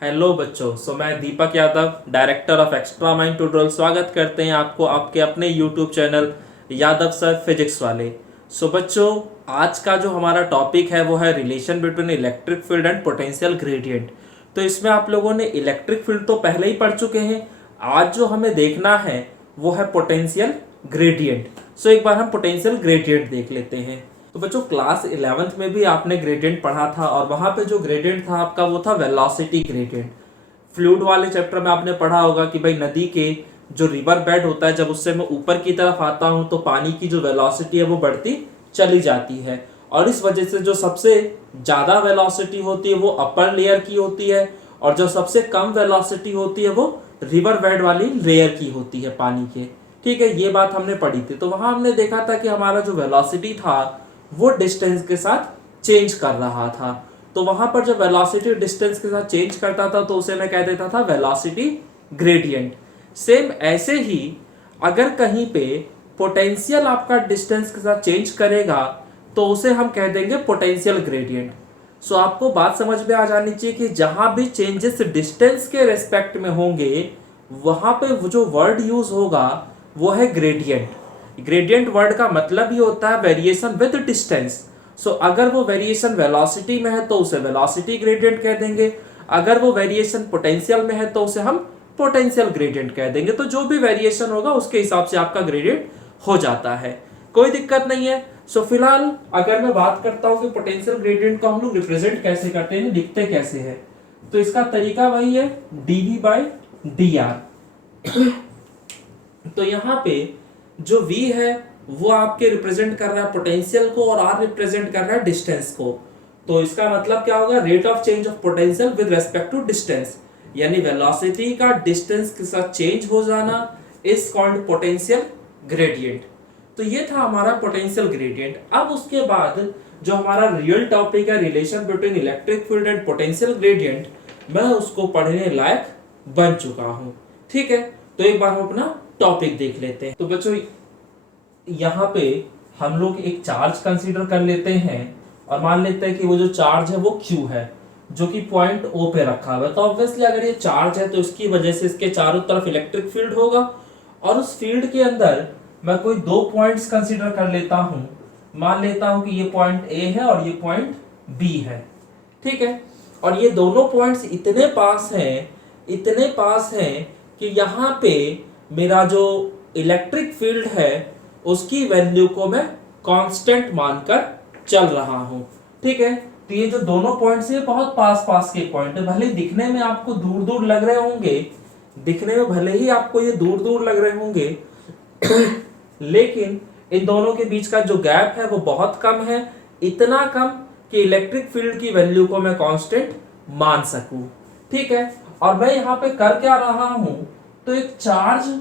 Hello बच्चों। मैं Deepak Yadav, director of extra mind tutorial, स्वागत करते हैं आपको आपके अपने YouTube channel Yadav sir physics वाले। बच्चों, आज का जो हमारा टॉपिक है वो है relation between electric field and potential gradient. तो इसमें आप लोगों ने इलेक्ट्रिक फील्ड तो पहले ही पढ़ चुके हैं। आज जो हमें देखना है वो है पोटेंशियल ग्रेडियंट। एक बार हम पोटेंशियल ग्रेडियंट देख लेते हैं। तो बच्चों, क्लास 11th में भी आपने ग्रेडियंट पढ़ा था और वहां पे जो ग्रेडियंट था आपका वो था वेलोसिटी ग्रेडियंट। फ्लूइड वाले चैप्टर में आपने पढ़ा होगा कि भाई नदी के जो रिवर बेड होता है, जब उससे मैं ऊपर की तरफ आता हूं तो पानी की जो वेलोसिटी है वो बढ़ती चली जाती है, और इस वजह से जो सबसे ज्यादा वेलोसिटी होती है वो अपर लेयर की होती है और जो सबसे कम वेलोसिटी होती है वो रिवर बेड वाली लेयर की होती है पानी के। ठीक है, ये बात हमने पढ़ी थी। तो वहां हमने देखा था कि हमारा जो वेलोसिटी था वो डिस्टेंस के साथ चेंज कर रहा था। तो वहां पर जब वेलोसिटी डिस्टेंस के साथ चेंज करता था तो उसे मैं कह देता था वेलोसिटी ग्रेडियंट। सेम ऐसे ही अगर कहीं पे पोटेंशियल आपका डिस्टेंस के साथ चेंज करेगा तो उसे हम कह देंगे पोटेंशियल ग्रेडियंट। आपको बात समझ में आ जानी चाहिए कि जहां भी चेंजेस डिस्टेंस के रेस्पेक्ट में होंगे वहां पे जो वर्ड यूज होगा वो है ग्रेडियंट। ग्रेडियंट वर्ड का मतलब ही होता है वेरिएशन विद डिस्टेंस। अगर वो वेरिएशन वेलोसिटी में है तो उसे वेलोसिटी ग्रेडियंट कह देंगे, अगर वो वेरिएशन पोटेंशियल में है तो उसे हम पोटेंशियल ग्रेडियंट कह देंगे। तो जो भी वेरिएशन होगा उसके हिसाब से आपका ग्रेडियंट हो जाता है, कोई दिक्कत नहीं है। फिलहाल अगर मैं बात करता हूं कि पोटेंशियल ग्रेडियंट को हम लोग रिप्रेजेंट कैसे करते हैं, लिखते कैसे हैं, तो इसका तरीका वही है dv बाई dr। तो यहाँ पे जो v है वो आपके रिप्रेजेंट कर रहा है पोटेंशियल को और r रिप्रेजेंट कर रहा है डिस्टेंस को। तो इसका मतलब क्या होगा, rate of change of potential with respect to distance, यानी वेलोसिटी का डिस्टेंस के साथ चेंज हो जाना इज कॉल्ड पोटेंशियल ग्रेडियंट। तो ये था हमारा पोटेंशियल ग्रेडियंट। अब उसके बाद जो हमारा रियल टॉपिक है relation between electric field and potential gradient, मैं उसको पढ़ने लायक बन चुका हूं। ठीक है, तो एक बार हम अपना टॉपिक देख लेते हैं। तो बच्चों, यहाँ पे हम लोग एक चार्ज कंसीडर कर लेते हैं और मान लेते हैं कि वो जो चार्ज है वो Q है जो कि पॉइंट O पे रखा हुआ है। तो ऑब्वियसली अगर ये चार्ज है तो इसकी वजह से इसके चारों तरफ इलेक्ट्रिक फील्ड होगा, और उस फील्ड के अंदर मैं कोई दो पॉइंट्स कंसीडर कर लेता हूं। मान लेता हूं कि ये पॉइंट A है और ये पॉइंट B है। ठीक है, और ये दोनों पॉइंट्स इतने पास हैं कि यहाँ पे मेरा जो इलेक्ट्रिक फील्ड है उसकी वैल्यू को मैं कांस्टेंट मानकर चल रहा हूं। ठीक है, तो ये जो दोनों पॉइंट्स है बहुत पास के पॉइंट है। भले दिखने में आपको दूर दूर लग रहे होंगे, लेकिन इन दोनों के बीच का जो गैप है वो बहुत कम है, इतना कम कि इलेक्ट्रिक फील्ड की वैल्यू को मैं कांस्टेंट मान सकूं। ठीक है, और मैं यहाँ पे कर क्या रहा हूं, तो एक चार्ज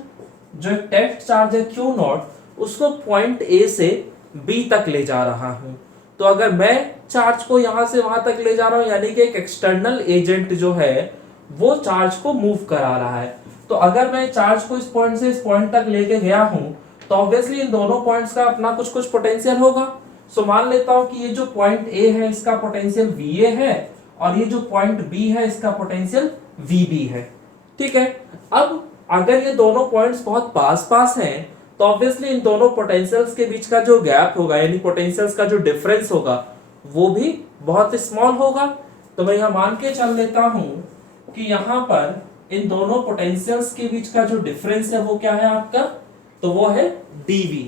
जो एक टेस्ट चार्ज है Q नॉट, उसको पॉइंट A से B तक ले जा रहा हूं। तो अगर मैं चार्ज को यहां से वहां तक ले जा रहा हूं, यानी कि एक एक्सटर्नल एजेंट जो है वो चार्ज को मूव करा रहा है। तो अगर मैं चार्ज को इस पॉइंट से इस पॉइंट तक लेके गया हूं तो ऑब्वियसली इन दोनों पॉइंट्स का अपना कुछ पोटेंशियल होगा। मान लेता हूं कि ये जो पॉइंट A है इसका पोटेंशियल VA है और ये जो पॉइंट B है इसका पोटेंशियल VB है। ठीक है, अब अगर ये दोनों पॉइंट्स बहुत पास हैं तो ऑब्वियसली इन दोनों पोटेंशियल्स के बीच का जो गैप होगा, यानी पोटेंशियल्स का जो डिफरेंस होगा वो भी बहुत स्मॉल होगा। तो मैं यहां मान के चल लेता हूं कि यहां पर इन दोनों पोटेंशियल्स के बीच का जो डिफरेंस है वो क्या है आपका, तो वो है dv।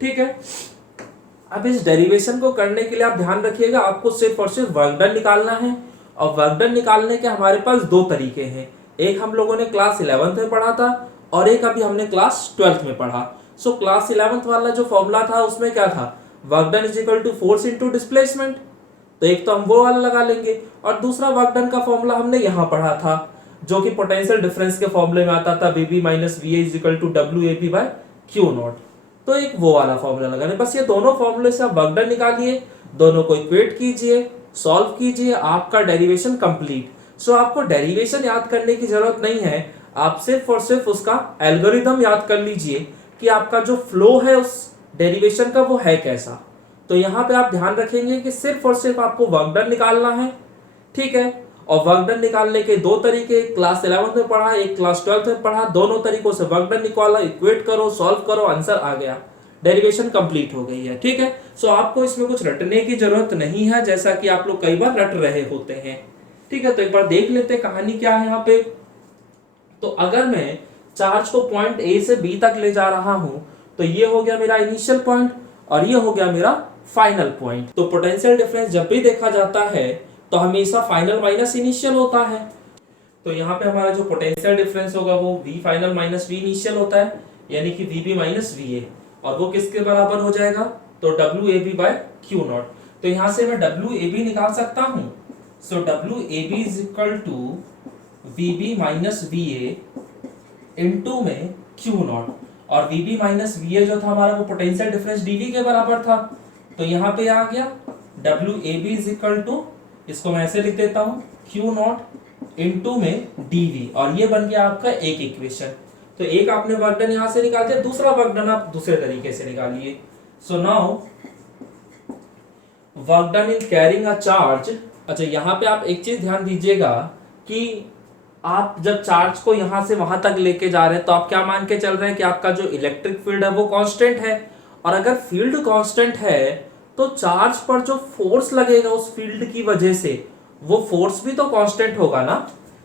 ठीक है, अब इस डेरिवेशन को करने के लिए आप ध्यान रखिएगा, आपको सिर्फ और सिर्फ वर्क डन निकालना है। और वर्क डन निकालने के हमारे पास दो तरीके हैं, एक हम लोगों ने क्लास 11th में पढ़ा था और एक अभी हमने क्लास 12th में पढ़ा। क्लास 11th वाला जो फॉर्मूला था उसमें क्या था, work done is equal to force into displacement. तो एक तो हम वो वाला लगा लेंगे, और दूसरा वर्क डन का फॉर्मूला हमने यहाँ पढ़ा था जो कि पोटेंशियल डिफरेंस के फॉर्मूले में आता था, VB minus VA is equal to WAP by Q naught. तो एक वो वाला फॉर्मूला लगाने, बस ये दोनों फॉर्मूले से आप वर्क डन निकालिए, दोनों को इक्वेट कीजिए, सॉल्व कीजिए, आपका डेरिवेशन कंप्लीट। आपको डेरिवेशन याद करने की जरूरत नहीं है, आप सिर्फ और सिर्फ उसका एल्गोरिथम याद कर लीजिए कि आपका जो फ्लो है उस डेरिवेशन का वो है कैसा। तो यहाँ पे आप ध्यान रखेंगे कि सिर्फ और सिर्फ आपको वर्क डन निकालना है। ठीक है, और वर्क डन निकालने के दो तरीके, क्लास 11th में पढ़ा, एक क्लास 12th में पढ़ा, दोनों तरीकों से वर्क डन निकाला, इक्वेट करो, सॉल्व करो, आंसर आ गया, डेरिवेशन कंप्लीट हो गई है। ठीक है, सो आपको इसमें कुछ रटने की जरूरत नहीं है, जैसा कि आप लोग कई बार रट रहे होते हैं। ठीक है, तो एक बार देख लेते हैं कहानी क्या है यहाँ पे। तो अगर मैं चार्ज को पॉइंट ए से बी तक ले जा रहा हूं, तो ये हो गया मेरा इनिशियल पॉइंट और ये हो गया मेरा फाइनल पॉइंट। तो पोटेंशियल डिफरेंस जब भी देखा जाता है तो हमेशा फाइनल माइनस इनिशियल होता है। तो यहाँ पे हमारा जो पोटेंशियल डिफरेंस होगा वो v final minus v initial होता है, यानी कि vb माइनस va, और वो किसके बराबर हो जाएगा, तो WAB बाय Q नॉट। तो यहाँ से मैं WAB निकाल सकता हूँ। So WAB is equal to VB minus VA into में Q नॉट, और VB माइनस VA जो था हमारा वो पोटेंशियल डिफरेंस dV के बराबर था। तो यहाँ पे आ गया WAB इज इक्वल टू, इसको मैं ऐसे लिख देता हूँ, Q नॉट इनटू में dV, और ये बन गया आपका एक इक्वेशन। तो एक आपने वर्क डन यहां से निकाल दिया, दूसरा वर्क डन आप दूसरे तरीके से निकालिए। So now work done in carrying a charge. अच्छा, यहाँ पे आप एक चीज ध्यान दीजिएगा कि आप जब चार्ज को यहां से वहां तक लेके जा रहे हैं तो आप क्या मान के चल रहे हैं कि आपका जो इलेक्ट्रिक फील्ड है वो कांस्टेंट है, और अगर फील्ड कांस्टेंट है तो चार्ज पर जो फोर्स लगेगा उस फील्ड की वजह से वो फोर्स भी तो कांस्टेंट होगा ना,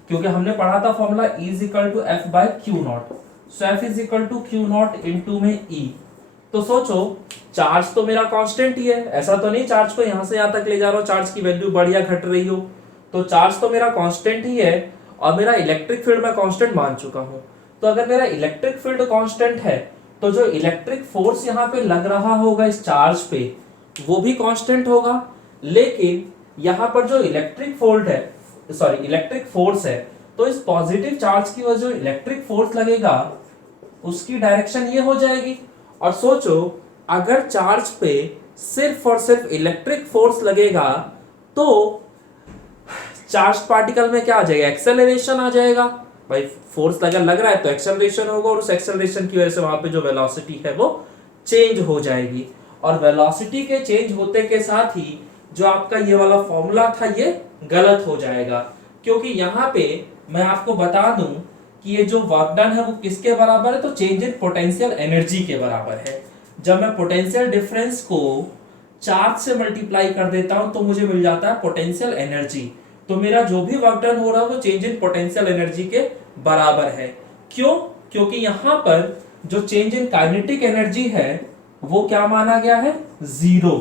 क्योंकि हमने पढ़ा था formula E is equal to F by Q naught. So F is equal to Q naught into में E। तो सोचो चार्ज तो मेरा कांस्टेंट ही है, ऐसा तो नहीं चार्ज को यहां से यहां तक ले जा रहा हूं, चार्ज की वैल्यू बढ़ या घट रही हो, तो चार्ज तो मेरा कांस्टेंट ही है, और मेरा इलेक्ट्रिक फील्ड मैं कांस्टेंट मान चुका हूं। तो अगर मेरा इलेक्ट्रिक फील्ड कांस्टेंट है तो जो इलेक्ट्रिक फोर्स यहाँ पे लग रहा होगा इस चार्ज पे वो भी कांस्टेंट होगा, लेकिन यहाँ पर जो इलेक्ट्रिक फोर्स है, तो इस पॉजिटिव चार्ज की वजह जो इलेक्ट्रिक फोर्स लगेगा उसकी डायरेक्शन ये हो जाएगी। और सोचो अगर चार्ज पे सिर्फ और सिर्फ इलेक्ट्रिक फोर्स लगेगा तो चार्ज पार्टिकल में क्या आ जाएगा, एक्सेलरेशन आ जाएगा। भाई फोर्स लग रहा है तो एक्सेलरेशन होगा, और उस एक्सेलरेशन की वजह से वहां पे जो वेलोसिटी है वो चेंज हो जाएगी, और वेलोसिटी के चेंज होते के साथ ही जो आपका ये वाला फॉर्मूला था ये गलत हो जाएगा, क्योंकि यहाँ पे मैं आपको बता दूं कि ये जो वर्क डन है वो किसके बराबर है, तो चेंज इन पोटेंशियल एनर्जी के बराबर है। जब मैं पोटेंशियल डिफरेंस को चार्ज से मल्टीप्लाई कर देता हूं तो मुझे मिल जाता है पोटेंशियल एनर्जी। तो मेरा जो भी वर्क डन हो रहा है वो चेंज इन पोटेंशियल एनर्जी के बराबर है। क्यों? क्योंकि यहां पर जो चेंज इन काइनेटिक एनर्जी है वो क्या माना गया है, जीरो।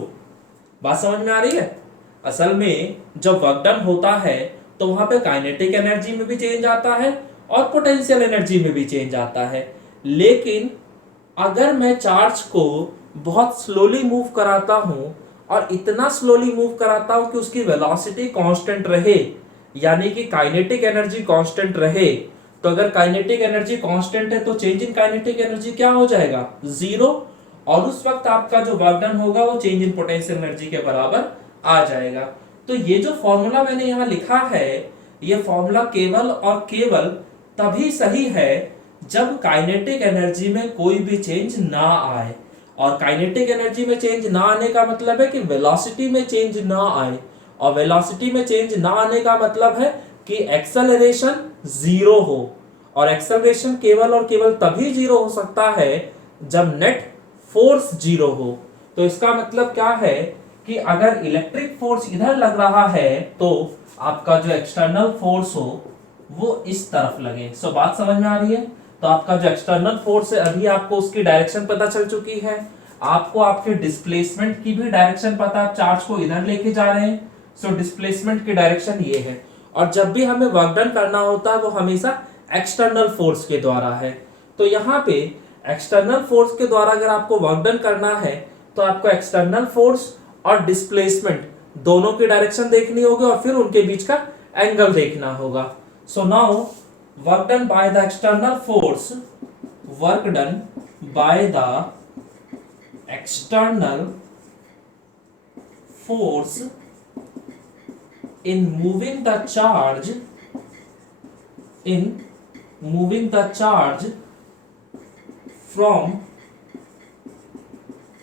बात समझ में आ रही है? असल में जब वर्क डन होता है तो वहां पे काइनेटिक एनर्जी में भी चेंज आता है और पोटेंशियल एनर्जी में भी चेंज आता है, लेकिन अगर मैं चार्ज को बहुत स्लोली मूव कराता हूं और इतना स्लोली मूव कराता हूं कि उसकी वेलोसिटी कांस्टेंट रहे, यानी कि काइनेटिक एनर्जी कांस्टेंट रहे, तो अगर काइनेटिक एनर्जी कांस्टेंट है तो चेंज इन काइनेटिक एनर्जी क्या हो जाएगा, जीरो, और उस वक्त आपका जो वर्क डन होगा वो चेंज इन पोटेंशियल एनर्जी के बराबर आ जाएगा। तो ये जो फॉर्मूला मैंने यहां लिखा है ये फॉर्मूला केवल और केवल तभी सही है जब काइनेटिक एनर्जी में कोई भी चेंज ना आए, और काइनेटिक एनर्जी में चेंज ना आने का मतलब है कि वेलोसिटी में चेंज ना आए, और वेलोसिटी में चेंज ना आने का मतलब है कि एक्सेलरेशन जीरो हो, और एक्सेलरेशन केवल और केवल तभी जीरो हो सकता है जब नेट फोर्स जीरो हो। तो इसका मतलब क्या है कि अगर इलेक्ट्रिक फोर्स इधर लग रहा है तो आपका जो एक्सटर्नल फोर्स हो वो इस तरफ लगे। सो बात समझ में आ रही है? तो आपका जो एक्सटर्नल फोर्स है अभी आपको उसकी डायरेक्शन पता चल चुकी है, आपको आपके डिस्प्लेसमेंट की भी डायरेक्शन पता, आप चार्ज को इधर लेके जा रहे हैं, सो डिस्प्लेसमेंट की डायरेक्शन ये है। और जब भी हमें वर्क डन करना होता है वो हमेशा एक्सटर्नल फोर्स के द्वारा है। तो यहाँ पे एक्सटर्नल फोर्स के द्वारा अगर आपको वर्क डन करना है तो आपको एक्सटर्नल फोर्स और डिस्प्लेसमेंट दोनों की डायरेक्शन देखनी होगी और फिर उनके बीच का एंगल देखना होगा। So now work done by the external force, work done by the external force in moving the charge from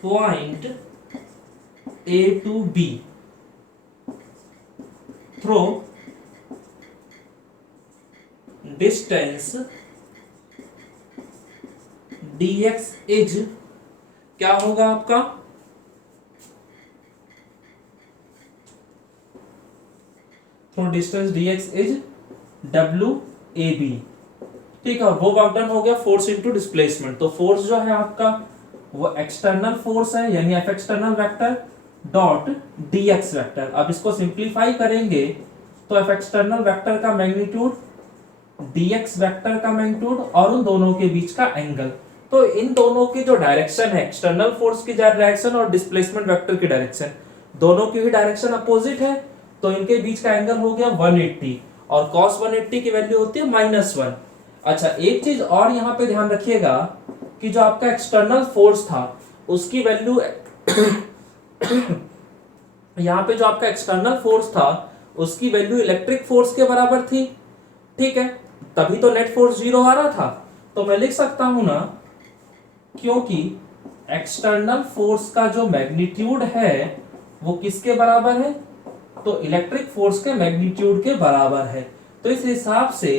point A to B through distance dx is क्या होगा आपका, तो डिस्टेंस dx इज WAB। ठीक है, वो work done हो गया force into displacement. तो फोर्स जो है आपका वो एक्सटर्नल फोर्स है, यानी F external vector dot dx vector. अब इसको सिंप्लीफाई करेंगे तो F एक्सटर्नल वेक्टर का मैग्नीट्यूड, dx वेक्टर का मैग्नीट्यूड और उन दोनों के बीच का एंगल। तो इन दोनों की जो डायरेक्शन है, एक्सटर्नल फोर्स की डायरेक्शन और डिस्प्लेसमेंट वेक्टर की डायरेक्शन, दोनों की ही डायरेक्शन अपोजिट है, तो इनके बीच का एंगल हो गया 180 और cos 180 की वैल्यू होती है -1। अच्छा, एक चीज और यहाँ पे ध्यान रखिएगा कि जो आपका एक्सटर्नल फोर्स था उसकी वैल्यू यहाँ पे जो आपका एक्सटर्नल फोर्स था उसकी वैल्यू इलेक्ट्रिक फोर्स के बराबर थी। ठीक है, तभी तो नेट फोर्स 0 आ रहा था। तो मैं लिख सकता हूं ना, क्योंकि एक्सटर्नल फोर्स का जो मैग्नीट्यूड है वो किसके बराबर है, तो इलेक्ट्रिक फोर्स के मैग्नीट्यूड के बराबर है। तो इस हिसाब से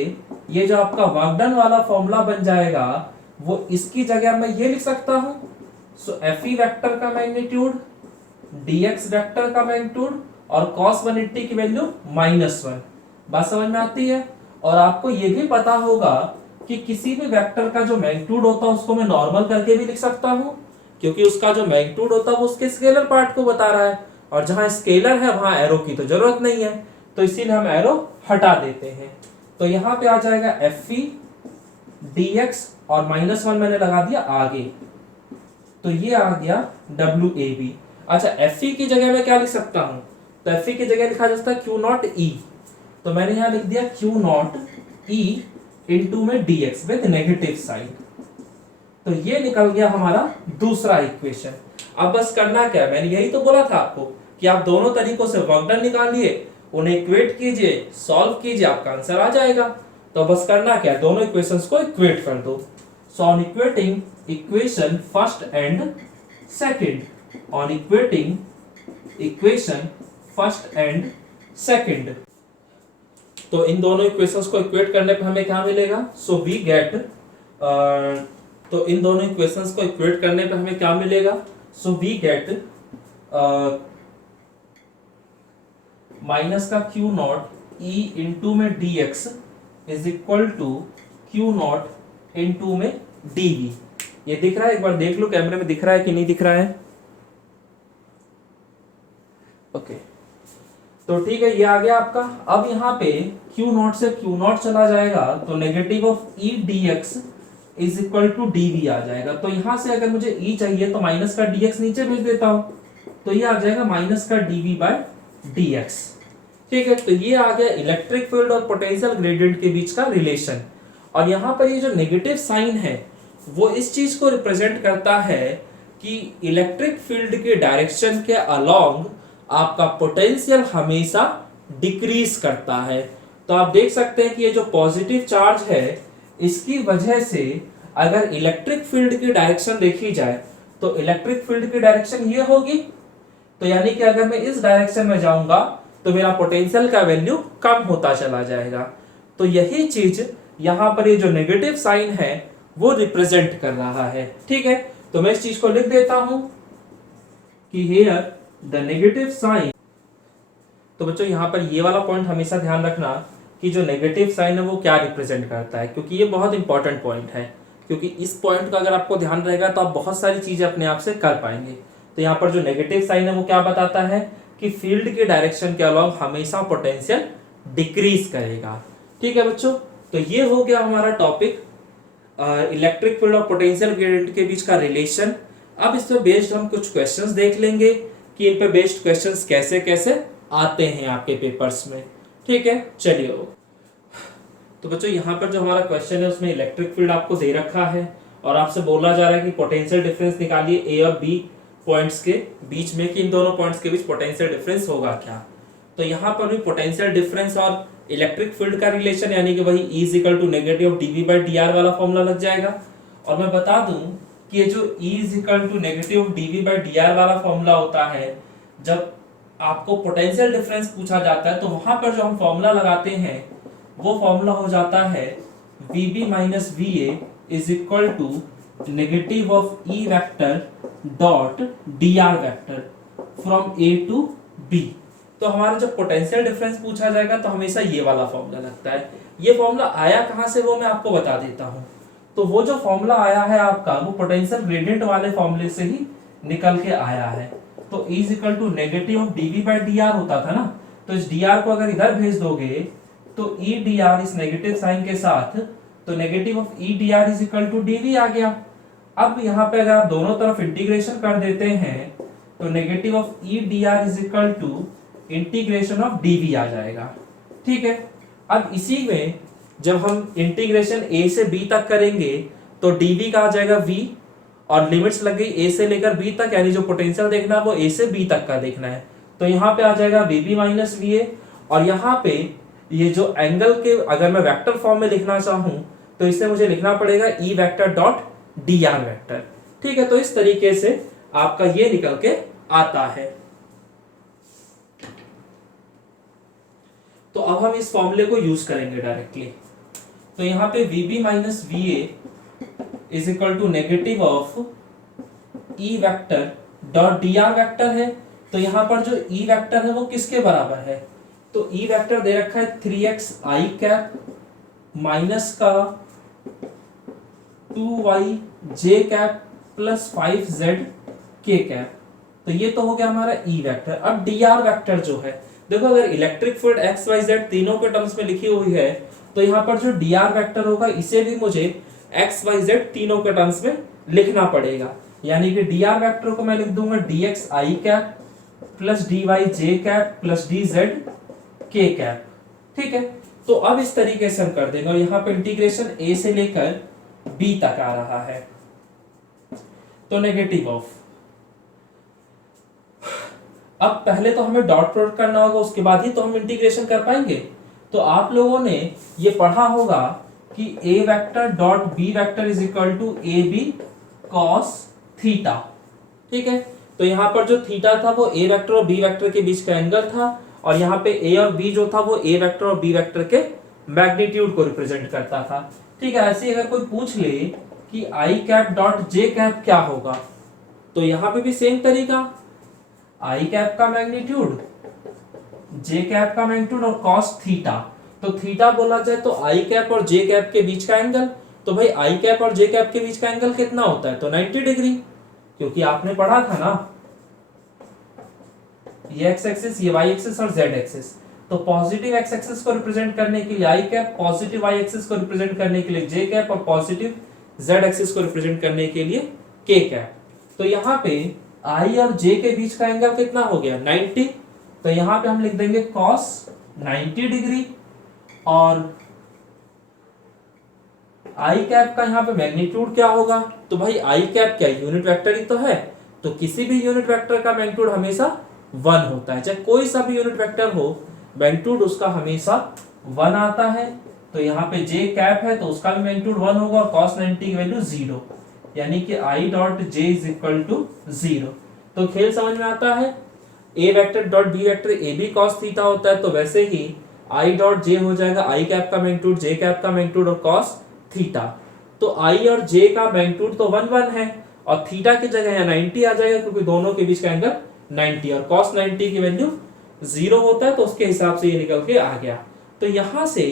ये जो आपका वर्क डन वाला फॉर्मूला बन जाएगा वो इसकी जगह मैं ये लिख सकता हूं, सो FE वेक्टर का मैग्नीट्यूड, dx वेक्टर का मैग्नीट्यूड और cos 180 की वैल्यू -1। बात समझ में आती है। और आपको ये भी पता होगा कि किसी भी वेक्टर का जो मैग्नीट्यूड होता है उसको मैं नॉर्मल करके भी लिख सकता हूं, क्योंकि उसका जो मैग्नीट्यूड होता है वो उसके स्केलर पार्ट को बता रहा है, और जहां स्केलर है वहां एरो की तो जरूरत नहीं है, तो इसीलिए हम एरो हटा देते हैं। तो यहाँ पे आ जाएगा FE dx और -1 मैंने लगा दिया आगे, तो ये आ गया WAB। अच्छा, FE की जगह मैं क्या लिख सकता हूं, तो FE की जगह लिखा जा सकता है Q0E, तो मैंने यहां लिख दिया Q0E इनटू में dx विद नेगेटिव साइन। तो ये निकल गया हमारा दूसरा इक्वेशन। अब बस करना क्या है, मैंने यही तो बोला था आपको कि आप दोनों तरीकों से वर्क डन निकालिए, उन्हें इक्वेट कीजिए, सॉल्व कीजिए, आपका आंसर आ जाएगा। तो बस करना क्या है, दोनों इक्वेशंस को इक्वेट कर दो। So on equating equation first and second, on equating equation first and second, तो इन दोनों इक्वेशंस को इक्वेट करने पर हमें क्या मिलेगा, सो वी गेट, तो इन दोनों इक्वेशंस को इक्वेट करने पर हमें क्या मिलेगा, सो वी गेट माइनस का Q0 E इंटू में dx is equal to Q0 into में dv। ये दिख रहा है, एक बार देख लो कैमरे में दिख रहा है कि नहीं दिख रहा है। ओके, तो ठीक है, ये आ गया आपका। अब यहाँ पे Q0 से Q0 चला जाएगा तो negative of E dx is equal to dv आ जाएगा। तो यहाँ से अगर मुझे E चाहिए तो माइनस का dx नीचे भेज देता हूं, तो ये आ जाएगा माइनस का dv बाय dx। ठीक है, तो ये आ गया इलेक्ट्रिक फील्ड और पोटेंशियल ग्रेडियंट के बीच का रिलेशन। और यहाँ पर ये जो नेगेटिव साइन है वो इस चीज को रिप्रेजेंट करता है कि इलेक्ट्रिक फील्ड के डायरेक्शन के अलोंग आपका पोटेंशियल हमेशा डिक्रीज करता है। तो आप देख सकते हैं कि ये जो पॉजिटिव चार्ज है इसकी वजह से अगर इलेक्ट्रिक फील्ड की डायरेक्शन देखी जाए तो इलेक्ट्रिक फील्ड की डायरेक्शन ये होगी, तो यानी कि अगर मैं इस डायरेक्शन में जाऊंगा तो मेरा पोटेंशियल का वैल्यू कम होता चला जाएगा। तो यही चीज यहां पर ये जो नेगेटिव साइन है वो रिप्रेजेंट कर रहा है। ठीक है, तो मैं इस चीज को लिख देता हूं कि हियर द नेगेटिव साइन। तो बच्चों यहाँ पर ये वाला पॉइंट हमेशा ध्यान रखना कि जो नेगेटिव साइन है वो क्या रिप्रेजेंट करता है, क्योंकि ये बहुत इंपॉर्टेंट पॉइंट है, क्योंकि इस पॉइंट का अगर आपको ध्यान रहेगा तो आप बहुत सारी चीजें अपने आप से कर पाएंगे। तो यहाँ पर जो नेगेटिव साइन है वो क्या बताता है कि फील्ड के डायरेक्शन के अलोंग हमेशा पोटेंशियल डिक्रीज करेगा। ठीक है बच्चों, तो ये हो गया हमारा टॉपिक इलेक्ट्रिक फील्ड और पोटेंशियल ग्रेडियंट के बीच का रिलेशन। अब इस पे बेस्ड हम कुछ क्वेश्चंस देख लेंगे कि इन पे बेस्ड क्वेश्चंस कैसे कैसे आते हैं आपके पेपर्स में। ठीक है, चलिए। तो बच्चों यहाँ पर जो हमारा क्वेश्चन है उसमें इलेक्ट्रिक फील्ड आपको दे रखा है और आपसे बोला जा रहा है कि पोटेंशियल डिफरेंस निकालिए ए और बी पॉइंट्स के बीच में, कि इन दोनों पॉइंट्स के बीच पोटेंशियल डिफरेंस होगा क्या। तो यहाँ पर भी पोटेंशियल डिफरेंस और इलेक्ट्रिक फील्ड का रिलेशन यानी कि वही E equal to negative dv by dr वाला फॉर्मूला लग जाएगा। और मैं बता दूं कि ये जो E equal to negative dv by dr वाला फॉर्मूला होता है, जब आपको पोटेंशियल डिफरेंस पूछा जाता है तो वहां पर जो हम फॉर्मूला लगाते हैं वो फॉर्मूला हो जाता है V B minus V A is equal to negative of E vector dot d r vector from A to B. तो हमारा जब पोटेंशियल डिफरेंस पूछा जाएगा तो हमेशा ये वाला फॉर्मूला लगता है। ये फॉर्मूला आया कहाँ से वो मैं आपको बता देता हूँ। तो वो जो फॉर्मूला आया है आपका वो पोटेंशियल ग्रेडियंट वाले फॉर्मूले से ही निकल के आया है। तो E is equal to negative of dv by d r होता था ना, तो इस dr को अगर इधर भेज दोगे तो E dr इस नेगेटिव साइन के साथ, तो negative of E dr is equal to dv आ गया। अब यहाँ पे अगर आप दोनों तरफ इंटीग्रेशन कर देते हैं तो negative of E dr is equal to integration of dv आ जाएगा। ठीक है, अब इसी में जब हम इंटीग्रेशन a से b तक करेंगे तो dv का आ जाएगा v, और लिमिट्स लग गई a से लेकर b तक, यानी जो पोटेंशियल देखना है वो a से b तक का देखना है। तो यहाँ पे आ जाएगा vb माइनस va, और यहाँ पे ये जो एंगल के अगर मैं वेक्टर फॉर्म में लिखना चाहूं तो इसे मुझे लिखना पड़ेगा e vector dot d r vector. ठीक है, तो इस तरीके से आपका ये निकल के आता है। तो अब हम इस फॉर्मूले को यूज करेंगे डायरेक्टली। तो यहाँ पे vb minus va is equal to negative of E vector dot d r vector है। तो यहाँ पर जो ई वेक्टर है वो किसके बराबर है, तो ई वेक्टर दे रखा है 3x i कैप माइनस का 2y j cap plus 5z k cap. तो ये तो हो गया हमारा ई वेक्टर। अब डी आर वेक्टर जो है, देखो अगर electric field x y z तीनों के टर्म्स में लिखी हुई है तो यहाँ पर जो डी आर वेक्टर होगा इसे भी मुझे एक्स वाई जेड तीनों के टर्म्स में लिखना पड़ेगा। यानी कि डी आर वेक्टर को मैं लिख दूंगा डी एक्स आई कैप प्लस डी वाई जे कैप प्लस डी जेड के कैप। ठीक है, तो अब इस तरीके से हम कर देंगे, और यहाँ पे इंटीग्रेशन a से लेकर b तक आ रहा है। तो नेगेटिव ऑफ, अब पहले तो हमें डॉट प्रोडक्ट करना होगा, उसके बाद ही तो हम इंटीग्रेशन कर पाएंगे। तो आप लोगों ने ये पढ़ा होगा कि a vector dot b vector is equal to a b cos theta. ठीक है, तो यहाँ पर जो थीटा था वो a वेक्टर और b वेक्टर के बीच का एंगल था, और यहाँ पे a और b जो था वो a वेक्टर और b वेक्टर के मैग्नीट्यूड को रिप्रेजेंट करता था। ठीक है, ऐसे अगर कोई पूछ ले कि i cap dot j cap क्या होगा, तो यहाँ पे भी सेम तरीका, i कैप का मैग्नीट्यूड, j कैप का मैग्नीट्यूड और cos थीटा। तो थीटा बोला जाए तो i कैप और j कैप के बीच का एंगल, तो भाई i कैप और j कैप के बीच का एंगल कितना होता है, तो 90 डिग्री, क्योंकि आपने पढ़ा था ना ये x एक्सिस, ये y एक्सिस और z एक्सिस। तो पॉजिटिव x एक्सिस को रिप्रेजेंट करने के लिए i cap, positive y axis को रिप्रेजेंट करने के लिए j कैप, और पॉजिटिव z एक्सिस को रिप्रेजेंट करने के लिए k कैप। तो यहाँ पे i और j के बीच का एंगल कितना हो गया, 90। तो यहाँ पे हम लिख देंगे cos 90 डिग्री, और i कैप का यहाँ पे मैग्नीट्यूड क्या होगा, तो भाई i कैप क्या यूनिट वेक्टर ही तो है, तो किसी भी यूनिट वेक्टर का मैग्नीट्यूड हमेशा 1 होता है, चाहे कोई सा भी यूनिट वेक्टर हो मैग्नीट्यूड उसका हमेशा 1 आता है। तो यहाँ पे j कैप है तो उसका भी मैग्नीट्यूड 1 होगा, और cos 90 की वैल्यू 0, यानी कि i dot j is equal to 0। तो खेल समझ में आता है, a vector dot b vector a भी cos थीटा होता है, तो वैसे ही i डॉट j हो जाएगा i कैप का मैग्नीट्यूड, j कैप का मैग्नीट्यूड और cos थीटा। तो i और j का मैग्नीट्यूड तो 1 1 है, और थीटा की जगह यहाँ 90 आ जाएगा, क्योंकि दोनों के बीच का एंगल 90, और cos 90 की वैल्यू 0 होता है, तो उसके हिसाब से ये निकल के आ गया। तो यहाँ से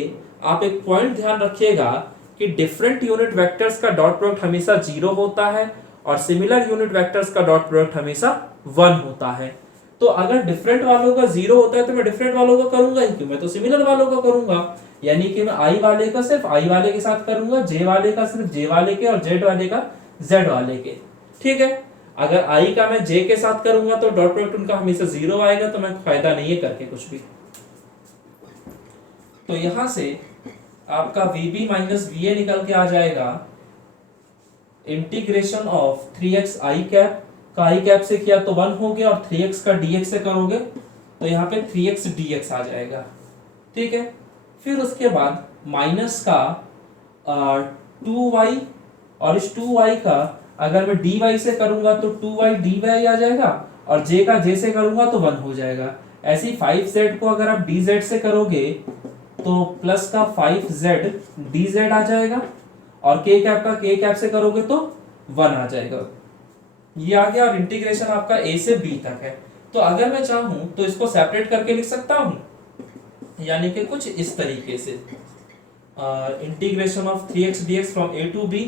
आप एक पॉइंट ध्यान रखिएगा कि डिफरेंट यूनिट वेक्टर्स का डॉट प्रोडक्ट हमेशा 0 होता है, और सिमिलर यूनिट वेक्टर्स का डॉट प्रोडक्ट हमेशा 1 होता है। तो अगर डिफरेंट वालों का 0 होता है तो मैं डिफरेंट वालों का करूंगा ही क्यों, मैं तो सिमिलर वालों का करूंगा। यानी कि मैं i वाले का सिर्फ i वाले के साथ करूंगा, j वाले का सिर्फ j वाले के, और z वाले का z वाले के। ठीक है, अगर i का मैं j के साथ करूंगा तो डॉट प्रोडक्ट उनका हमेशा 0 आएगा, तो मैं फायदा नहीं है करके कुछ भी। तो यहां से आपका vb माइनस va निकल के आ जाएगा integration of 3x i cap का i कैप से किया तो 1 हो गया, और 3x का dx से करोगे तो यहाँ पे 3x dx आ जाएगा। ठीक है, फिर उसके बाद माइनस का 2y, और इस 2y का अगर मैं dy से करूंगा तो 2y dy आ जाएगा, और j का j से करूंगा तो 1 हो जाएगा। ऐसे ही 5z को अगर आप dz से करोगे तो प्लस का 5z dz आ जाएगा, और k कैप का k कैप से करोगे तो 1 आ जाएगा। ये आ गया, और इंटीग्रेशन आपका a से b तक है। तो अगर मैं चाहूं तो इसको सेपरेट करके लिख सकता हूं, यानी कि कुछ इस तरीके से, integration of 3x dx from a to b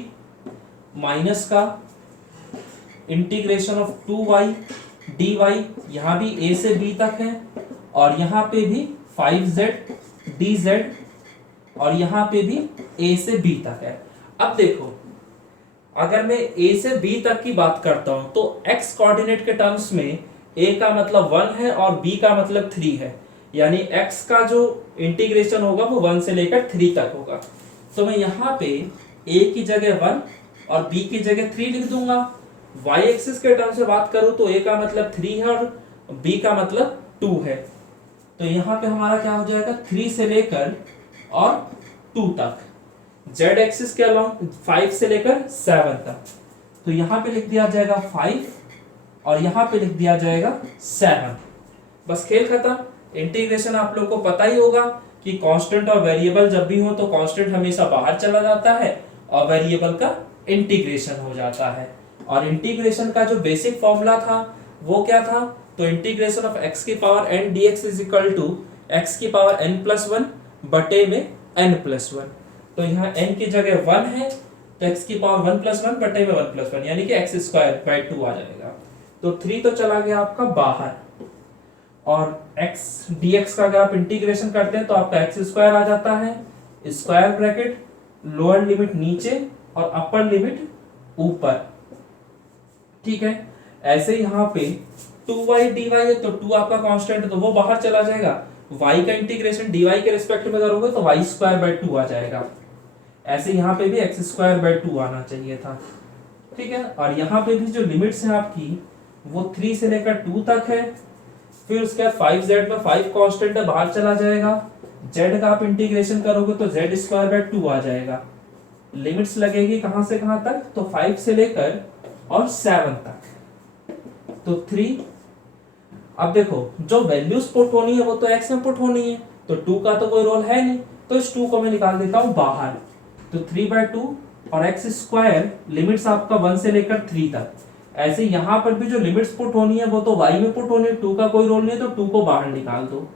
minus का इंटीग्रेशन ऑफ 2y dy, यहाँ भी a से b तक है, और यहाँ पे भी 5z dz, और यहाँ पे भी a से b तक है। अब देखो, अगर मैं a से b तक की बात करता हूं तो x कोऑर्डिनेट के टर्म्स में a का मतलब 1 है और b का मतलब 3 है, यानी x का जो इंटीग्रेशन होगा वो 1 से लेकर 3 तक होगा। तो मैं यहाँ पे a की जगह 1 और b की जगह 3 लिख दूंगा। y एक्सिस के टर्म से बात करूं तो a का मतलब 3 है और b का मतलब 2 है। तो यहाँ पे हमारा क्या हो जाएगा, 3 से लेकर और 2 तक, z एक्सिस के अलोंग 5 से लेकर 7 तक। तो यहाँ पे लिख दिया जाएगा 5 और यहाँ पे लिख दिया जाएगा 7। बस खेल खत्म। इंटीग्रेशन आप लोग को पता ही होगा कि कांस्टेंट और वेरिएबल जब भी हो तो कांस्टेंट हमेशा बाहर चला जाता है और वेरिएबल का इंटीग्रेशन हो जाता है। और इंटीग्रेशन का जो बेसिक फॉर्मूला था वो क्या था, तो इंटीग्रेशन ऑफ x की power n dx is equal to x की पावर n+1 बटे में n+1। तो यहाँ n की जगह 1 है तो x की पावर 1+1 बटे में 1+1, यानी कि x² आ जाएगा। तो 3 तो चला गया आपका बाहर, और x dx का अगर आप इंटीग्रेशन करते हैं तो आपका x² आ जाता है, स्क्वायर ब्रैकेट, लोअर लिमिट नीचे और अपर लिमिट ऊपर। ठीक है, ऐसे यहाँ पे 2y dy है तो 2 आपका कांस्टेंट है तो वो बाहर चला जाएगा। y का इंटीग्रेशन dy के रिस्पेक्ट में करोगे तो y² आ जाएगा। ऐसे यहाँ पे भी x² आना चाहिए था। ठीक है, और यहाँ पे भी जो लिमिट्स हैं आपकी वो 3 से लेकर 2 तक है। फिर उसके बाद 5z में 5 कांस्टेंट है, बाहर चला जाएगा। z का आप इंटीग्रेशन करोगे तो z² आ जाएगा। लिमिट्स लगेगी कहां से कहां तक, तो 5 से लेकर और 7 तक, तो 3। अब देखो जो वैल्यूज पुट होनी है वो तो x में पुट होनी है, तो 2 का तो कोई रोल है नहीं, तो इस 2 को मैं निकाल देता हूं बाहर। तो 3/2 और x² लिमिट्स आपका 1 से लेकर 3 तक। ऐसे यहां पर भी जो लिमिट्स पुट होनी है वो तो y में पुट होनी है, 2 का कोई रोल नहीं है, तो 2 को बाहर निकाल दो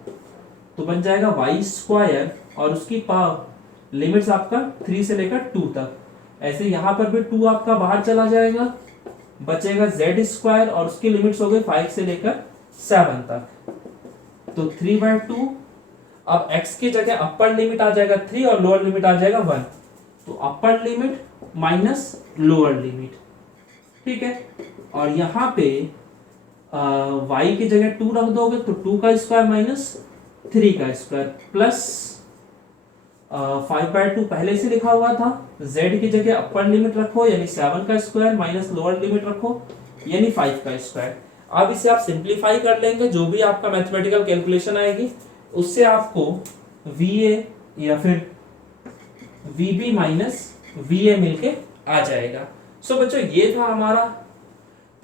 तो बन जाएगा y² और उसकी पावर लिमिट्स आपका 3 से लेकर 2 तक। ऐसे यहां पर भी 2 आपका बाहर चला जाएगा, बचेगा z² और उसकी लिमिट्स हो गई 5 से लेकर 7 तक, तो 3/2। अब x की जगह अपर लिमिट आ जाएगा 3 और लोअर लिमिट आ जाएगा 1, तो upper limit minus lower limit. ठीक है, और यहाँ पे y की जगह 2 रख दोगे तो 2 का स्क्वायर माइनस 3 का स्क्वायर प्लस 5/2 पहले से लिखा हुआ था। z की जगह अपर लिमिट रखो यानी 7 का स्क्वायर माइनस लोअर लिमिट रखो यानी 5 का स्क्वायर। अब इसे आप सिंप्लीफाई कर लेंगे, जो भी आपका मैथमेटिकल कैलकुलेशन आएगी उससे आपको va या फिर vb माइनस va मिलके आ जाएगा। सो बच्चों ये था हमारा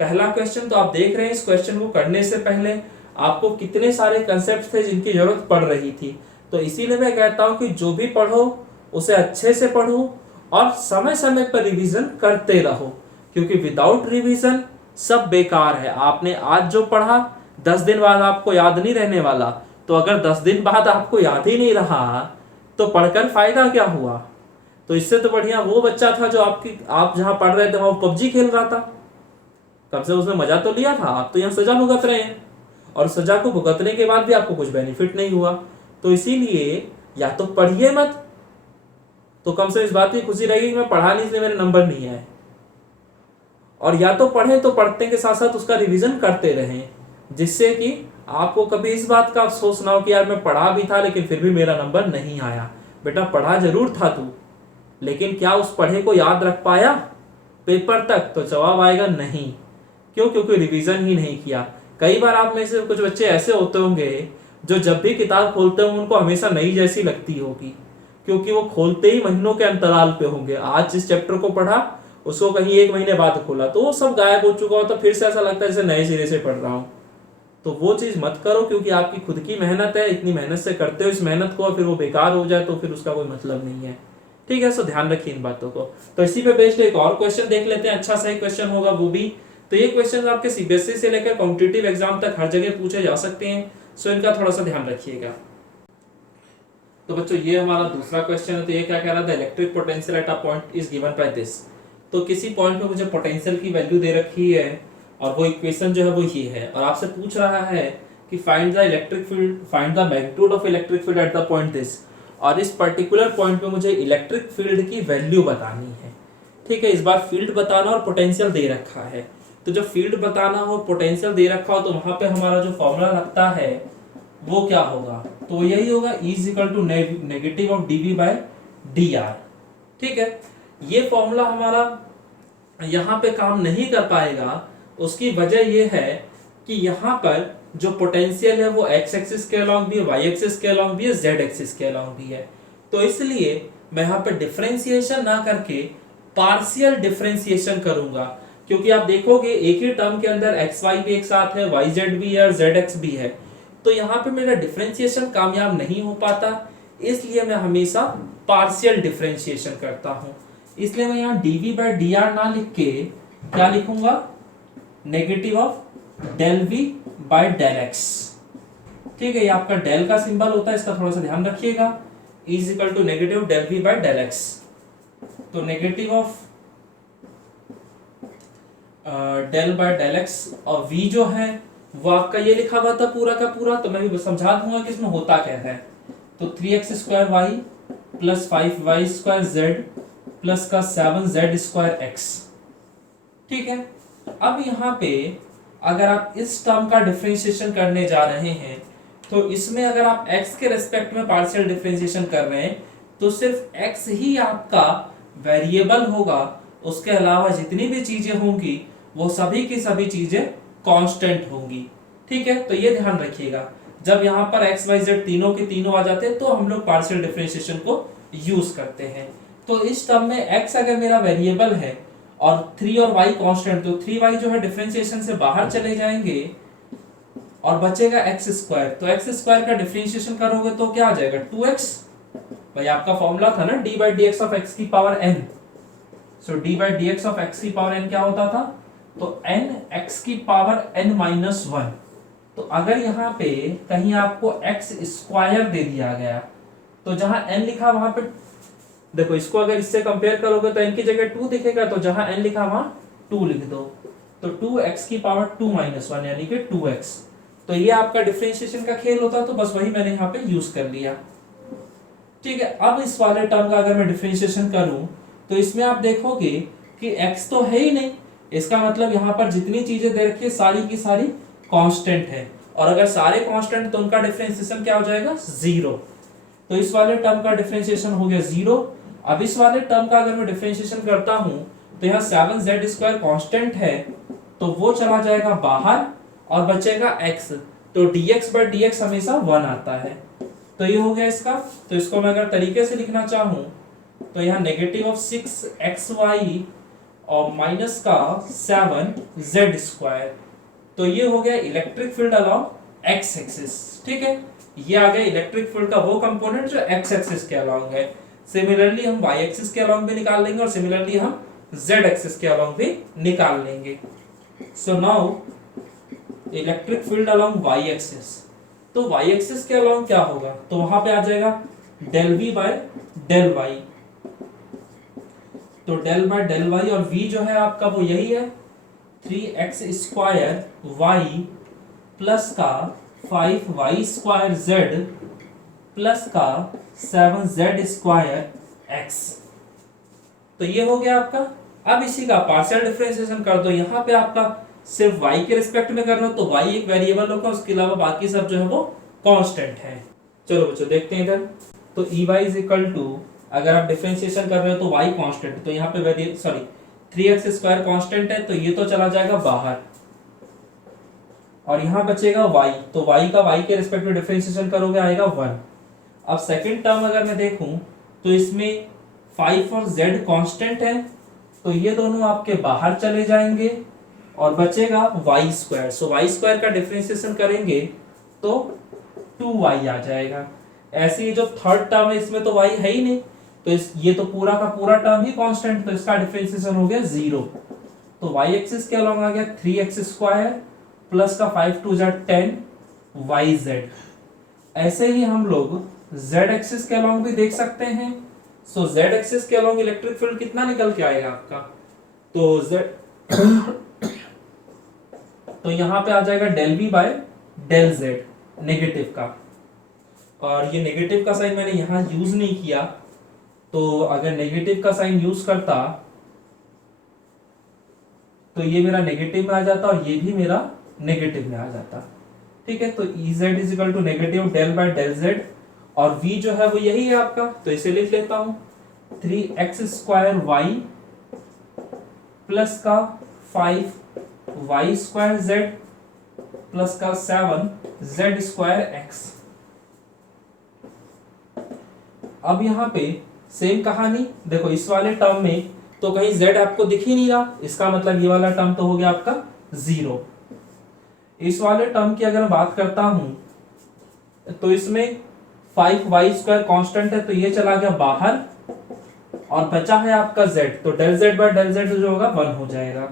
पहला क्वेश्चन। तो आप देख रहे हैं इस क्वेश्चन को करने से पहले आपको कितने सारे कंसेप्ट थे जिनकी जरूरत पड़ रही थी। तो इसीलिए मैं कहता हूं कि जो भी पढ़ो उसे अच्छे से पढ़ो और समय समय पर रिवीजन करते रहो, क्योंकि विदाउट रिवीजन सब बेकार है। आपने आज जो पढ़ा 10 दिन बाद आपको याद नहीं रहने वाला, तो अगर 10 दिन बाद आपको याद ही नहीं रहा तो पढ़कर फायदा क्या हुआ। तो इससे तो बढ़िया वो बच्चा था जो आप जहां पढ़ रहे थे वहां पबजी खेल रहा था, कम से उसने मजा तो लिया था। आप तो यहाँ सजा भुगत रहे हैं और सजा को भुगतने के बाद भी आपको कुछ बेनिफिट नहीं हुआ। तो इसीलिए या तो पढ़िए मत, तो कम से इस बात की खुशी रहेगी कि मैं पढ़ा नहीं इसलिए मेरे नंबर नहीं आए, और या तो पढ़ें तो पढ़ते के साथ साथ उसका रिवीजन करते रहें, जिससे कि आपको कभी इस बात का अफसोस ना हो कि यार मैं पढ़ा भी था लेकिन फिर भी मेरा नंबर नहीं आया। बेटा पढ़ा जरूर था तू, लेकिन क्या उस पढ़े को याद रख पाया पेपर तक, तो जवाब आएगा नहीं। क्यों? क्योंकि रिवीजन ही नहीं किया। कई बार आप में से कुछ बच्चे ऐसे होते होंगे जो जब भी किताब खोलते होंगे उनको हमेशा नई जैसी लगती होगी, क्योंकि वो खोलते ही महीनों के अंतराल पे होंगे। आज जिस चैप्टर को पढ़ा उसको कहीं 1 महीने बाद खोला तो वो सब गायब हो चुका होता, फिर से ऐसा लगता है जैसे नए सिरे से पढ़ रहा हूं। तो वो चीज मत करो, क्योंकि आपकी खुद की मेहनत है, इतनी मेहनत से करते हो इस मेहनत को और फिर वो बेकार हो जाए तो फिर उसका कोई मतलब नहीं है। ठीक है, सो ध्यान रखिए इन बातों को। तो इसी पे बेस्ड एक और क्वेश्चन देख लेते हैं, अच्छा सही क्वेश्चन होगा वो भी। तो ये क्वेश्चन आपके सीबीएसई से लेकर कॉम्पिटिटिव एग्जाम तक हर जगह पूछे जा सकते हैं, सो इनका थोड़ा सा ध्यान रखिएगा। तो बच्चों ये हमारा दूसरा क्वेश्चन है। तो ये क्या कह रहा था, electric potential at a point is given by this. तो किसी पॉइंट पे मुझे पोटेंशियल की वैल्यू दे रखी है और वो इक्वेशन जो है वो ये है, और आपसे पूछ रहा है कि find the electric field, find the magnitude of electric field at the point this. और इस पर्टिकुलर पॉइंट पे मुझे इलेक्ट्रिक फील्ड की वैल्यू बतानी है। ठीक है, इस बार फील्ड बताना और पोटेंशियल दे रखा है। तो जब फील्ड बताना हो, पोटेंशियल दे रखा हो, तो वहां पे हमारा जो फॉर्मूला लगता है वो क्या होगा, तो यही होगा E is equal to negative of dv by dr। ठीक है, ये फॉर्मूला हमारा यहाँ पे काम नहीं कर पाएगा। उसकी वजह ये है कि यहाँ पर जो पोटेंशियल है वो x एक्सिस के अलोंग भी है, y एक्सिस के अलोंग भी है, z एक्सिस के अलोंग भी है। तो इसलिए मैं यहाँ पे डिफरेंशिएशन ना करके पार्शियल डिफरेंशिएशन करूंगा, क्योंकि आप देखोगे एक ही टर्म के अंदर x y भी एक साथ है, y z भी है और z x भी है। तो यहाँ पे मेरा डिफरेंशिएशन कामयाब नहीं हो पाता, इसलिए मैं हमेशा पार्शियल डिफरेंशिएशन करता हूँ। इसलिए मैं यहाँ dv बाय dr ना लिख के क्या लिखूंगा, negative of del v by del x। ठीक है, ये आपका डेल का सिंबल होता है, इसका थोड़ा सा ध्यान रखिएगा। Is equal to negative del v by del x। तो negative of del by del x, और v जो है वो आपका ये लिखा हुआ था पूरा का पूरा, तो मैं भी समझा दूंगा कि इसमें होता क्या है। तो 3x square y plus 5y square z plus का 7z स्क्वायर x। ठीक है, अब यहाँ पे अगर आप इस टर्म का डिफरेंशिएशन करने जा रहे हैं, तो इसमें अगर आप x के रेस्पेक्ट में पार्शियल डिफरेंशिएशन कर रहे हैं तो सिर्फ x ही आपका वेरिएबल होगा, उसके अलावा जितनी भी चीजें होंगी वो सभी की सभी चीजें कांस्टेंट होंगी। ठीक है, तो ये ध्यान रखिएगा, जब यहाँ पर x y z तीनों के तीनों आ जाते हैं तो हम लोग पार्शियल डिफरेंशिएशन को यूज करते हैं। तो इस टर्म में x अगर मेरा वेरिएबल है और 3 और y कांस्टेंट, तो 3y जो है डिफरेंशिएशन से बाहर चले जाएंगे और बचेगा x स्क्वायर। तो x स्क्वायर का डिफरेंशिएशन करोगे तो क्या आ जाएगा, 2x। भाई आपका फॉर्मूला था ना d by D x of x की power n। So d by D x of x की पावर n क्या होता था, तो n x की पावर n माइनस 1। तो अगर यहाँ पे कहीं आपको x स्क्वायर दे दिया गया, तो जहां n लिखा वहां पे देखो, इसको अगर इससे कंपेयर करोगे तो n की जगह 2 दिखेगा, तो जहां n लिखा वहां 2 लिख दो। तो 2x की पावर 2 माइनस 1 यानी कि 2x। तो ये आपका डिफरेंशिएशन का खेल होता, तो बस वही मैंने यहाँ पे यूज कर लिया। ठीक है, अब इस वाले टर्म का अगर मैं डिफरेंशिएशन करूं तो इसमें आप देखोगे कि x तो है ही नहीं, इसका मतलब यहाँ पर जितनी चीजें दे रखी है सारी की सारी कांस्टेंट है, और अगर सारे कांस्टेंट तो उनका डिफरेंशिएशन क्या हो जाएगा, 0। तो इस वाले टर्म का डिफरेंशिएशन हो गया 0। अब इस वाले टर्म का अगर मैं डिफरेंशिएशन करता हूं तो यहाँ 7z स्क्वायर कांस्टेंट है, तो वो चला जाएगा बाहर और बचेगा x। तो dx बाय dx हमेशा 1 आता है। तो ये हो गया इसका। तो इसको मैं अगर तरीके से लिखना चाहूं तो यहाँ नेगेटिव ऑफ 6xy और माइनस का 7z स्क्वायर। तो ये हो गया electric field along x axis. ठीक है, ये आ गया इलेक्ट्रिक फील्ड का वो कंपोनेंट जो x एक्सिस के अलॉन्ग है। सिमिलरली हम y एक्सिस के अलॉन्ग भी निकाल लेंगे और सिमिलरली हम z एक्सिस के अलॉन्ग भी निकाल लेंगे। So now electric field along y axis. तो y एक्सिस के अलॉन्ग क्या होगा, तो वहां पे आ जाएगा del v by del y। तो डेल बाय डेल y, और v जो है आपका वो यही है 3x स्क्वायर y प्लस का 5y स्क्वायर z प्लस का 7z स्क्वायर x। तो ये हो गया आपका। अब इसी का पार्शियल डिफरेंशिएशन कर दो। यहाँ पे आपका सिर्फ y के रिस्पेक्ट में कर रहे हो तो y एक वेरिएबल होगा, उसके अलावा बाकी सब जो है वो कांस्टेंट है। चलो बच्चों देखते हैं इधर। तो ey इज इक्वल टू, अगर आप डिफरेंशिएशन कर रहे हो तो y कांस्टेंट, तो यहाँ पे 3x स्क्वायर कांस्टेंट है, तो ये तो चला जाएगा बाहर और यहाँ बचेगा y। तो y का y के रिस्पेक्ट में डिफरेंशिएशन करोगे आएगा 1। अब सेकंड टर्म अगर मैं देखूं तो इसमें 5 और z कांस्टेंट है, तो ये दोनों आपके बाहर चले जाएंगे और बचेगा वाई स्क्वायर। सो वाई स्क्वायर का डिफरेंशिएशन करेंगे तो 2y आ जाएगा। ऐसे ही जो थर्ड टर्म है इसमें तो y है ही नहीं, तो ये तो पूरा का पूरा टर्म ही कांस्टेंट, तो इसका डिफरेंशिएशन हो गया 0। तो y एक्सिस के अलॉन्ग आ गया 3x स्क्वायर प्लस का 5 2 10 yz। ऐसे ही हम लोग z एक्सिस के अलॉन्ग भी देख सकते हैं। सो z एक्सिस के अलॉन्ग इलेक्ट्रिक फील्ड कितना निकल के आएगा आपका, तो z तो यहां पे आ जाएगा del v by del z negative का, और ये नेगेटिव का साइन मैंने यहां यूज नहीं किया, तो अगर नेगेटिव का साइन यूज करता तो ये मेरा नेगेटिव में आ जाता और ये भी मेरा नेगेटिव में आ जाता। ठीक है, तो Ez is equal to negative del by del z, और v जो है वो यही है आपका, तो इसे लिख लेता हूं 3x स्क्वायर y प्लस का 5y स्क्वायर z प्लस का 7z स्क्वायर x। अब यहां पे सेम कहानी देखो, इस वाले टर्म में तो कहीं z आपको दिख ही नहीं रहा, इसका मतलब ये वाला टर्म तो हो गया आपका 0। इस वाले टर्म की अगर बात करता हूं तो इसमें 5y स्क्वायर कांस्टेंट है, तो ये चला गया बाहर और बचा है आपका z, तो del z by del z जो होगा 1 हो जाएगा।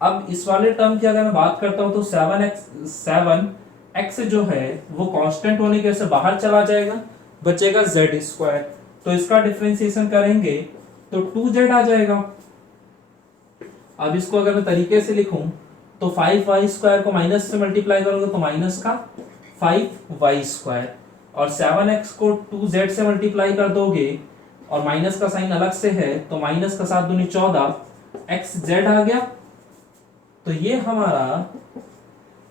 अब इस वाले टर्म की अगर मैं बात करता हूं तो 7x जो है वो कांस्टेंट होने की वजह से बाहर चला जाएगा, बचेगा z स्क्वायर, तो इसका डिफरेंशिएशन करेंगे तो 2z आ जाएगा। अब इसको अगर मैं तरीके से लिखूं तो 5y स्क्वायर को माइनस से मल्टीप्लाई करोगे तो माइनस का 5y स्क्वायर, और 7x को 2z से मल्टीप्लाई कर दोगे और माइनस का साइन अलग से है तो माइनस का 7 दूनी 14 xz आ गया। तो ये हमारा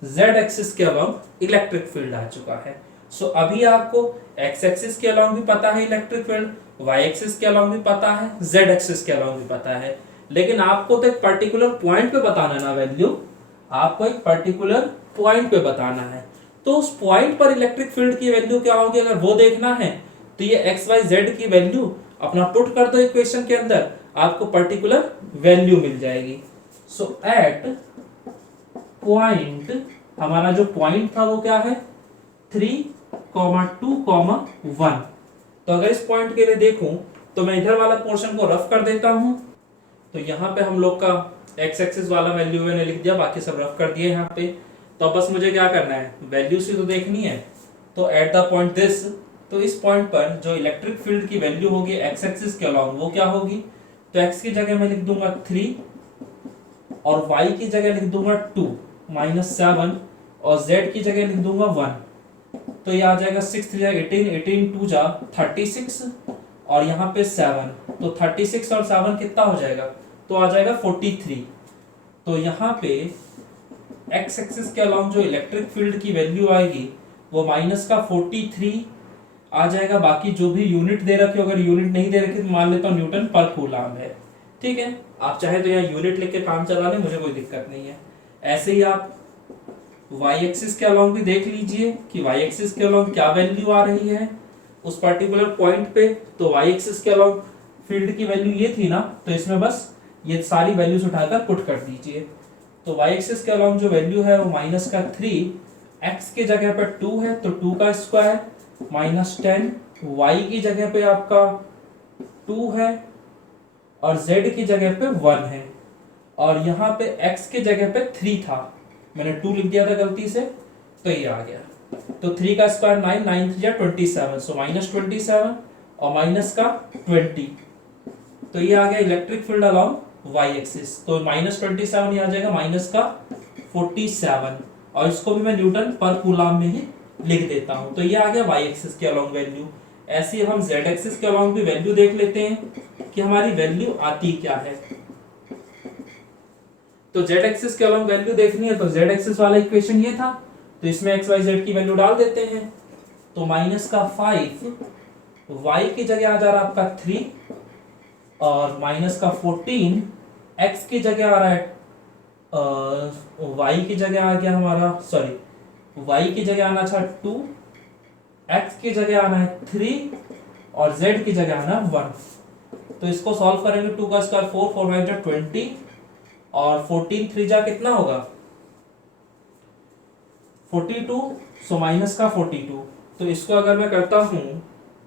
z एक्सिस के अलॉन्ग इलेक्ट्रिक फील्ड आ चुका है। सो अभी आपको x एक्सिस के अलॉन्ग भी पता है इलेक्ट्रिक फील्ड, y एक्सिस के अलॉन्ग भी पता है, z एक्सिस के अलॉन्ग भी पता है, लेकिन आपको तो एक पर्टिकुलर पॉइंट पे बताना ना वैल्यू, आपको एक पर्टिकुलर पॉइंट पे बताना है। तो उस पॉइंट पर इलेक्ट्रिक फील्ड की वैल्यू क्या होगी अगर वो देखना है, तो ये एक्स वाई जेड की वैल्यू अपना पुट कर दो इक्वेशन के अंदर, आपको पर्टिकुलर वैल्यू मिल जाएगी। सो एट पॉइंट, हमारा जो पॉइंट था वो क्या है 3, 2, 1। तो अगर इस पॉइंट के लिए देखूं तो मैं इधर वाला पोर्शन को रफ कर देता हूं, तो यहाँ पे हम लोग का एक्स एक्सिस वाला वैल्यू मैंने लिख दिया, बाकी सब रफ कर दिए यहाँ पे। तो अब बस मुझे क्या करना है, वैल्यू से तो देखनी है, तो एट द पॉइंट दिस, तो इस पॉइंट पर जो इलेक्ट्रिक फील्ड की वैल्यू होगी एक्स एक्सिस के अलॉन्ग वो क्या होगी, तो एक्स की जगह मैं लिख दूंगा 3 और y की जगह लिख दूंगा 2 -7 और z की जगह लिख दूंगा 1। तो ये आ जाएगा 6 3 18 18 2 जा 36 और यहाँ पे 7, तो 36 और 7 कितना हो जाएगा, तो आ जाएगा 43। तो यहाँ पे x एक्सिस के अलॉन्ग जो इलेक्ट्रिक फील्ड की वैल्यू आएगी वो माइनस का 43 आ जाएगा। बाकी जो भी यूनिट दे रखे हो, अगर यूनिट नहीं दे रखी तो मान लेता हूँ न्यूटन पर कूलम है। ठीक है, आप चाहे तो यहाँ यूनिट लिख के काम चला लें, मुझे कोई दिक्कत नहीं है। ऐसे ही आप y एक्सिस के अलॉन्ग भी देख लीजिए कि y एक्सिस के अलॉन्ग क्या वैल्यू आ रही है उस पर्टिकुलर पॉइंट पे। तो y एक्सिस के अलॉन्ग फील्ड की वैल्यू ये थी ना, तो इसमें बस ये सारी वैल्यूज उठाकर पुट कर दीजिए। तो y एक्सिस के अलॉन्ग जो वैल्यू है वो माइनस का 3, x की जगह पर 2 है तो 2 का स्क्वायर -10, y की जगह पे आपका 2 है और z की जगह पे 1 है, और यहाँ पे x की जगह पे 3 था, मैंने 2 लिख दिया था गलती से, तो ये आ गया। तो 3 का स्क्वायर 9 9 3 27, सो -27 और माइनस का 20, तो ये आ गया electric field along y axis. तो -27 ये आ जाएगा माइनस का 47, और इसको भी मैं न्यूटन पर कूलम में ही लिख देता हूं। तो ये आ गया y एक्सिस के अलॉन्ग वैल्यू। ऐसे ही हम z एक्सिस के अलॉन्ग भी वैल्यू देख लेते हैं कि हमारी वैल्यू आती क्या है। तो z एक्सिस के अलॉन्ग वैल्यू देखनी है तो z एक्सिस वाला इक्वेशन ये था, तो इसमें x y z की वैल्यू डाल देते हैं। तो माइनस का 5 y की जगह आ जा रहा है आपका 3 और माइनस का 14 x की जगह आ रहा है y की जगह आ गया हमारा, सॉरी y की जगह आना था 2, x की जगह आना है 3 और z की जगह आना 1। तो इसको सॉल्व करेंगे, 2 का स्क्वायर 4 4 5 20 और 14 3 जा कितना होगा 42, सो माइनस का 42, तो इसको अगर मैं करता हूं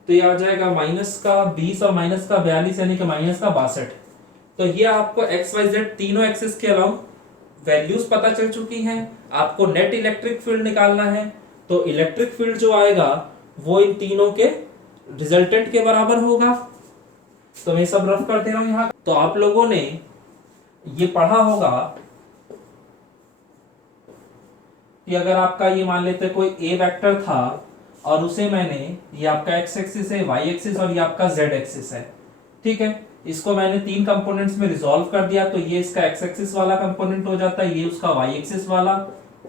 तो ये आ जाएगा माइनस का 20 और माइनस का 42 यानी कि माइनस का 62। तो ये आपको एक्स वाई जेड तीनों एक्सिस के अलाउ वैल्यूज पता चल चुकी हैं। आपको नेट इलेक्ट्रिक फील्ड निकालना है, तो इलेक्ट्रिक फील्ड जो आएगा वो इन तीनों के रिजल्टेंट के बराबर होगा। तो मैं सब रफ कर दे रहा हूं यहां। तो आप लोगों ने ये पढ़ा होगा कि अगर आपका ये मान लेते कोई ए वेक्टर था और उसे मैंने, ये आपका एक्स एक्सिस है, वाई एक्सिस और ये आपका जेड एक्सिस है, ठीक है, इसको मैंने तीन कंपोनेंट्स में रिजॉल्व कर दिया, तो ये इसका एक्स एक्सिस वाला कंपोनेंट हो जाता है, ये उसका वाई एक्सिस वाला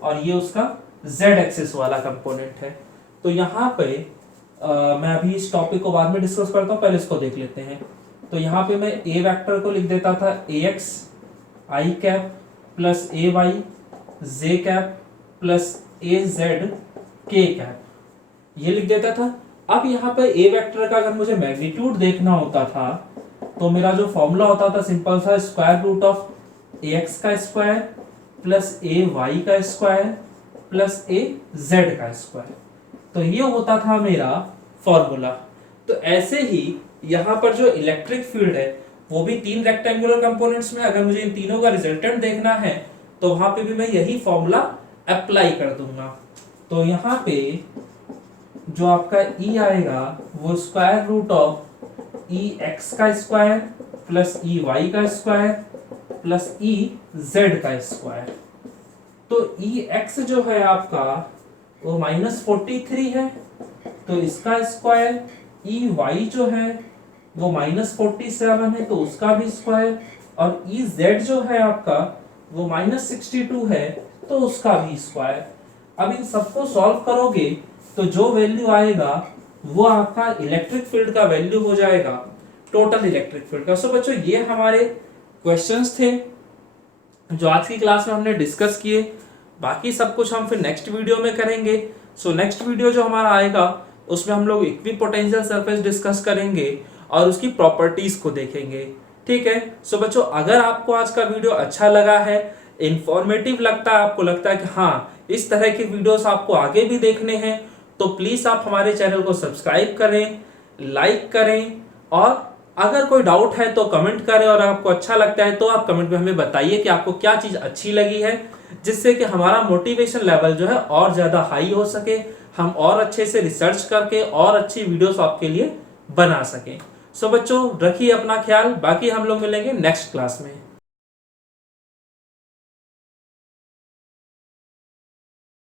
और ये उसका जेड एक्सिस वाला कंपोनेंट है। तो यहाँ पे मैं अभी इस टॉपिक को बाद में डिस्कस करता हूँ, पहले इसको देख लेते हैं। तो यहाँ पे मैं ए वेक्टर को लिख देता था ए x I cap plus a Y J cap plus a Z के कैप, ये लिख देता था। अब यहाँ पे ए वेक्टर का अगर मुझे मैग्नीट्यूड देखना होता था तो मेरा जो फॉर्मूला होता था सिंपल सा, square root of a x का स्क्वायर प्लस ए वाई का स्क्वायर प्लस ए जेड का स्क्वायर, तो ये होता था मेरा फॉर्मूला। तो ऐसे ही यहाँ पर जो इलेक्ट्रिक फील्ड है वो भी तीन रेक्टेंगुलर कंपोनेंट्स में, अगर मुझे इन तीनों का रिजल्टेंट देखना है तो वहां पे भी मैं यही फॉर्मूला अप्लाई कर दूंगा। तो यहाँ पे जो आपका ई आएगा वो square root of E x का स्क्वायर प्लस ई वाई का स्क्वायर प्लस ई जेड का स्क्वायर। तो ई एक्स जो है आपका वो -43 है, तो इसका स्क्वायर, ई वाई जो है वो -47 है तो उसका भी स्क्वायर, और ई जेड जो है आपका वो -62 है तो उसका भी स्क्वायर। अब इन सबको सॉल्व करोगे तो जो वैल्यू आएगा वो आपका इलेक्ट्रिक फील्ड का वैल्यू हो जाएगा, टोटल इलेक्ट्रिक फील्ड का। सो बच्चों ये हमारे क्वेश्चंस थे जो आज की क्लास में हमने डिस्कस किए। बाकी सब कुछ हम फिर नेक्स्ट वीडियो में करेंगे। सो नेक्स्ट वीडियो जो हमारा आएगा उसमें हम लोग इक्विपोटेंशियल सरफेस डिस्कस करेंगे और उसकी प्रॉपर्टीज को देखेंगे, ठीक है। सो बच्चों अगर आपको आज का वीडियो अच्छा लगा है, इंफॉर्मेटिव लगता है, आपको लगता है कि हाँ इस तरह के वीडियोस आपको आगे भी देखने हैं, तो प्लीज आप हमारे चैनल को सब्सक्राइब करें, लाइक करें, और अगर कोई डाउट है तो कमेंट करें, और आपको अच्छा लगता है तो आप कमेंट में हमें बताइए कि आपको क्या चीज अच्छी लगी है, जिससे कि हमारा मोटिवेशन लेवल जो है और ज्यादा हाई हो सके, हम और अच्छे से रिसर्च करके और अच्छी वीडियोस आपके लिए बना सकें। सो बच्चों रखिए अपना ख्याल, बाकी हम लोग मिलेंगे नेक्स्ट क्लास में।